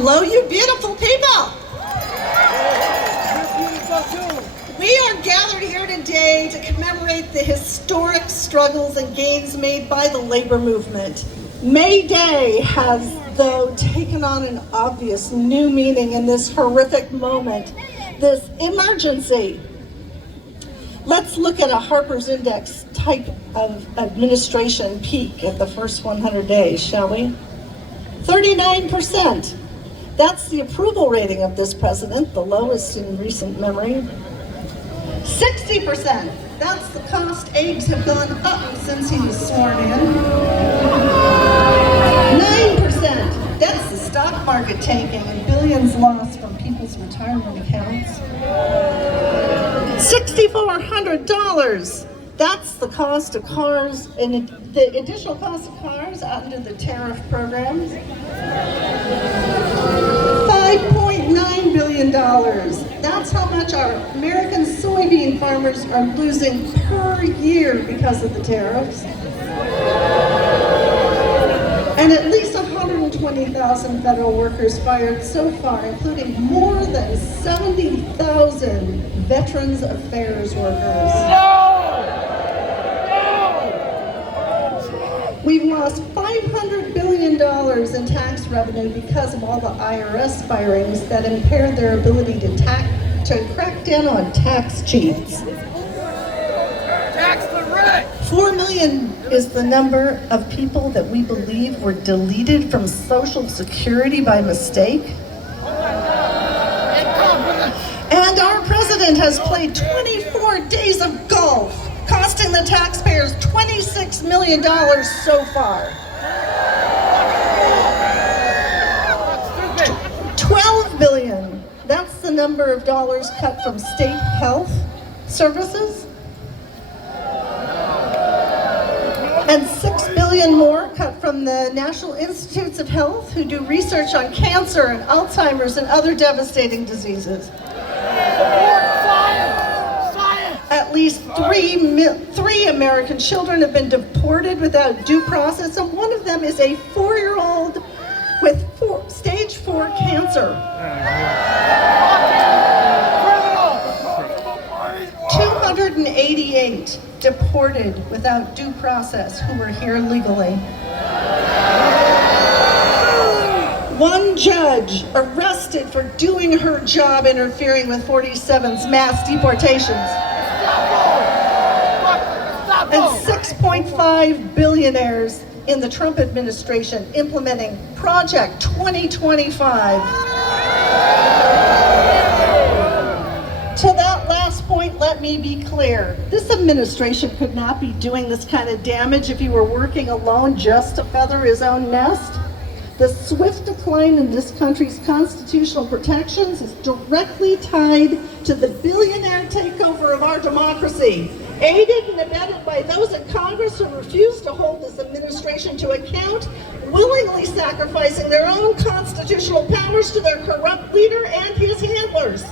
Hello, you beautiful people. We are gathered here today to commemorate the historic struggles and gains made by the labor movement. May Day has, though, taken on an obvious new meaning in this horrific moment, this emergency. Let's look at a Harper's Index type of administration peak at the first 100 days, shall we? 39%. That's the approval rating of this president, the lowest in recent memory. 60%. That's the cost eggs have gone up since he was sworn in. 9%. That's the stock market tanking and billions lost from people's retirement accounts. $6,400. That's the cost of cars and the additional cost of cars under the tariff programs. $5.9 billion. That's how much our American soybean farmers are losing per year because of the tariffs. And at least 120,000 federal workers fired so far, including more than 70,000 Veterans Affairs workers. We've lost $500 billion in tax revenue because of all the IRS firings that impaired their ability to crack down on tax cheats. 4 million is the number of people that we believe were deleted from Social Security by mistake. And our president has played 24 days of golf, costing the taxpayers $26 million so far. $12 billion, that's the number of dollars cut from state health services. And $6 billion more cut from the National Institutes of Health, who do research on cancer and Alzheimer's and other devastating diseases. At least three American children have been deported without due process, and one of them is a 4-year-old with stage 4 cancer. 288 deported without due process who were here legally. One judge arrested for doing her job interfering with 47's mass deportations. And 6.5 billionaires in the Trump administration implementing Project 2025. To that last point, let me be clear. This administration could not be doing this kind of damage if he were working alone just to feather his own nest. The swift decline in this country's constitutional protections is directly tied to the billionaire takeover of our democracy, aided and abetted by those in Congress who refuse to hold this administration to account, willingly sacrificing their own constitutional powers to their corrupt leader and his handlers.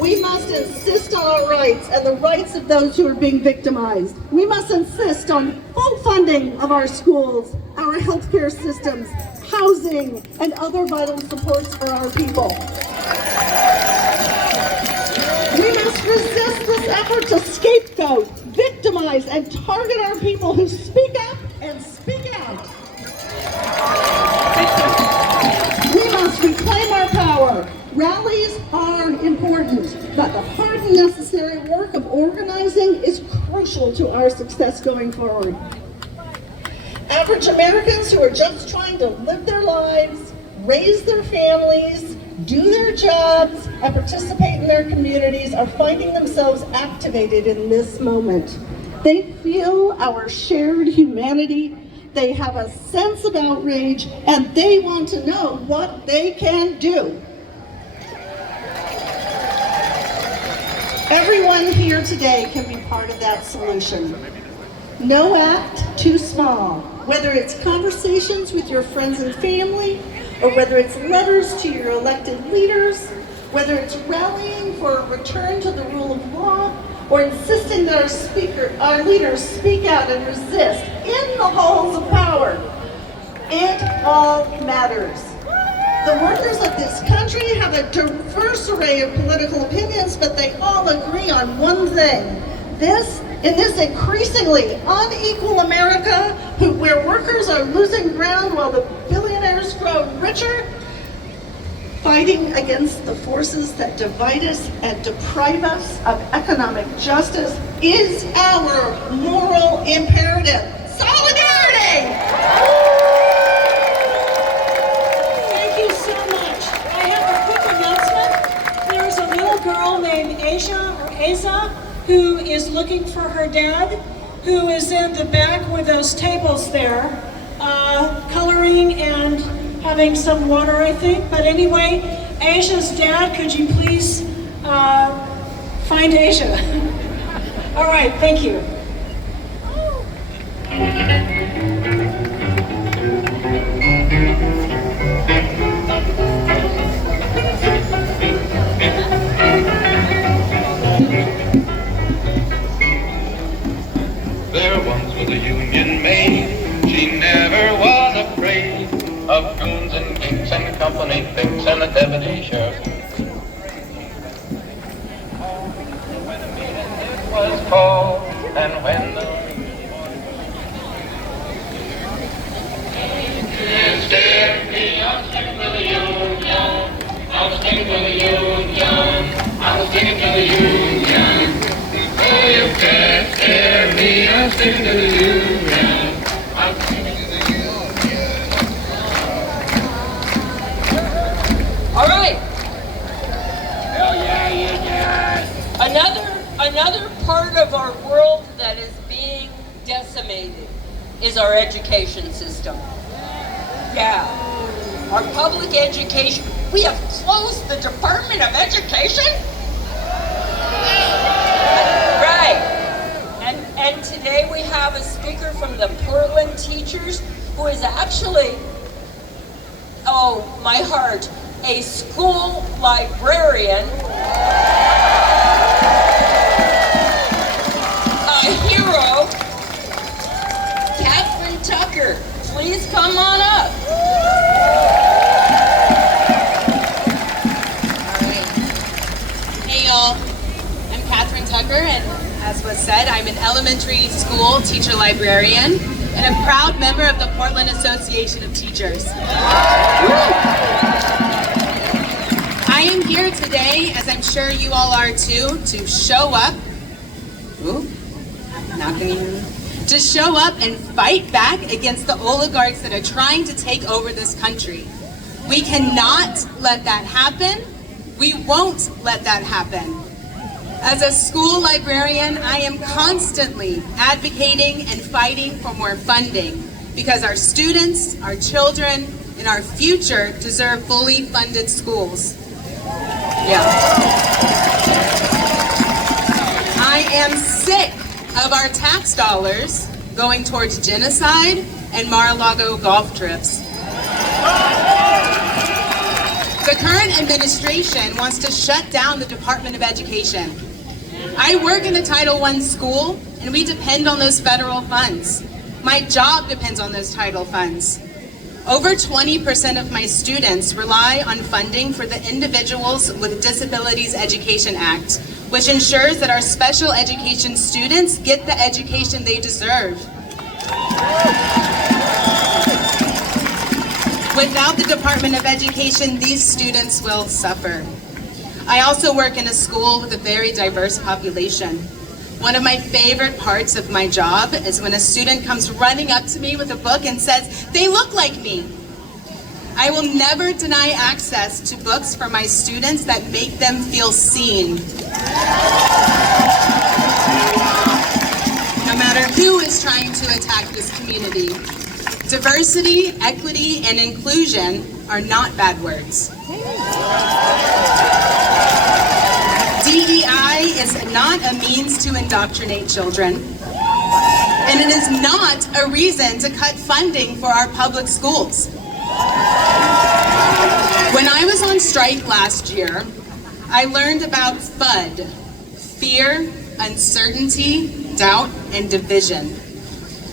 We must insist on our rights and the rights of those who are being victimized. We must insist on full funding of our schools, our healthcare systems, housing, and other vital supports for our people. We must resist this effort to scapegoat, victimize, and target our people who speak up and speak out. We must reclaim our power. Rallies are important, but the hard and necessary work of organizing is crucial to our success going forward. Average Americans who are just trying to live their lives, raise their families, do their jobs, and participate in their communities are finding themselves activated in this moment. They feel our shared humanity, they have a sense of outrage, and they want to know what they can do. Everyone here today can be part of that solution. No act too small, whether it's conversations with your friends and family, or whether it's letters to your elected leaders, whether it's rallying for a return to the rule of law, or insisting that our leaders speak out and resist in the halls of power. It all matters. The workers of this country have a diverse array of political opinions, but they all agree on one thing. In this increasingly unequal America, where workers are losing ground while the billionaires grow richer, fighting against the forces that divide us and deprive us of economic justice is our moral imperative. Solidarity! Thank you so much. I have a quick announcement. There's a little girl named Asa, who is looking for her dad, who is in the back with those tables there, coloring and having some water, I think. But anyway, Asia's dad, could you please find Asia? All right, thank you. There once was a Union maid, she never was afraid of goons and geeks and company things and the deputy sheriff. When a meeting it was called, and when the scared me, I'm sticking to the Union. I'm sticking to the Union. I'm sticking to the Union. Oh, you can't scare me, I'm sticking to the Union. I'm sticking to the Union. All right. Hell yeah, Union! Another part of our world that is being decimated is our education system. Yeah. Our public education. We have closed the Department of Education? Right. And today we have a speaker from the Portland teachers who is actually, oh my heart, a school librarian, a hero, Catherine Tucker. Please come on up. All right. Hey y'all, I'm Catherine Tucker, and as was said, I'm an elementary school teacher librarian and a proud member of the Portland Association of Teachers. I am here today, as I'm sure you all are too, to show up. To show up and fight back against the oligarchs that are trying to take over this country. We cannot let that happen. We won't let that happen. As a school librarian, I am constantly advocating and fighting for more funding because our students, our children, and our future deserve fully funded schools. Yeah. I am sick of our tax dollars going towards genocide and Mar-a-Lago golf trips. The current administration wants to shut down the Department of Education. I work in a Title I school, and we depend on those federal funds. My job depends on those title funds. Over 20% of my students rely on funding for the Individuals with Disabilities Education Act, which ensures that our special education students get the education they deserve. Without the Department of Education, these students will suffer. I also work in a school with a very diverse population. One of my favorite parts of my job is when a student comes running up to me with a book and says, "They look like me." I will never deny access to books for my students that make them feel seen. No matter who is trying to attack this community, diversity, equity, and inclusion are not bad words. DEI is not a means to indoctrinate children, and it is not a reason to cut funding for our public schools. When I was on strike last year, I learned about FUD, fear, uncertainty, doubt, and division.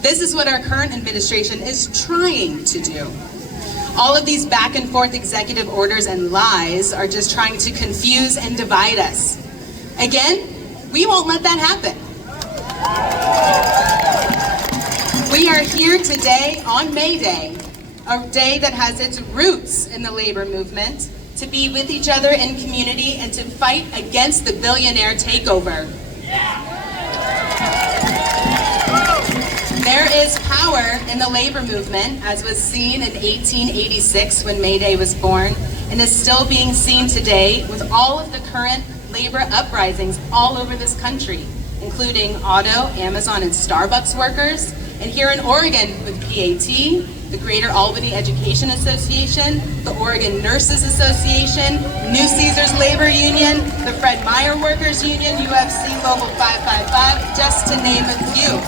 This is what our current administration is trying to do. All of these back and forth executive orders and lies are just trying to confuse and divide us. Again, we won't let that happen. We are here today on May Day, a day that has its roots in the labor movement, to be with each other in community and to fight against the billionaire takeover. There is power in the labor movement, as was seen in 1886 when May Day was born, and is still being seen today with all of the current labor uprisings all over this country, including auto, Amazon, and Starbucks workers, and here in Oregon with PAT, the Greater Albany Education Association, the Oregon Nurses Association, New Caesars Labor Union, the Fred Meyer Workers Union, UFC Local 555, just to name a few.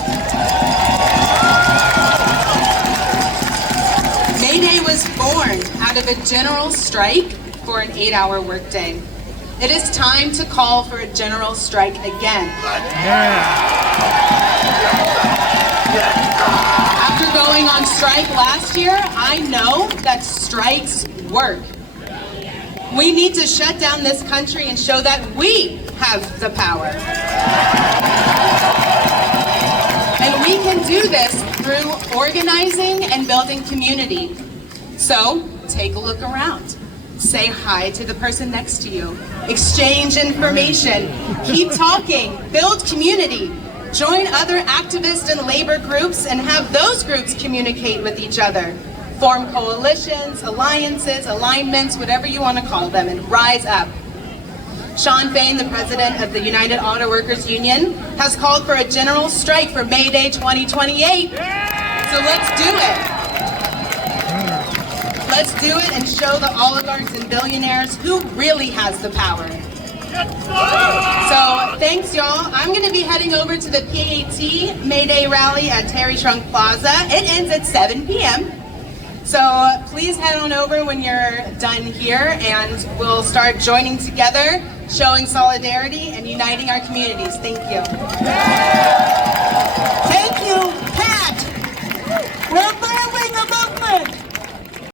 May Day was born out of a general strike for an 8-hour workday. It is time to call for a general strike again. After going on strike last year, I know that strikes work. We need to shut down this country and show that we have the power. And we can do this through organizing and building community. So, take a look around. Say hi to the person next to you. Exchange information. Keep talking. Build community. Join other activist and labor groups and have those groups communicate with each other. Form coalitions, alliances, alignments, whatever you want to call them, and rise up. Sean Fain, the president of the United Auto Workers Union, has called for a general strike for May Day 2028. So let's do it. Let's do it and show the oligarchs and billionaires who really has the power. So thanks, y'all. I'm going to be heading over to the PAT May Day rally at Terry Trunk Plaza. It ends at 7 p.m. So please head on over when you're done here and we'll start joining together, showing solidarity and uniting our communities. Thank you. Take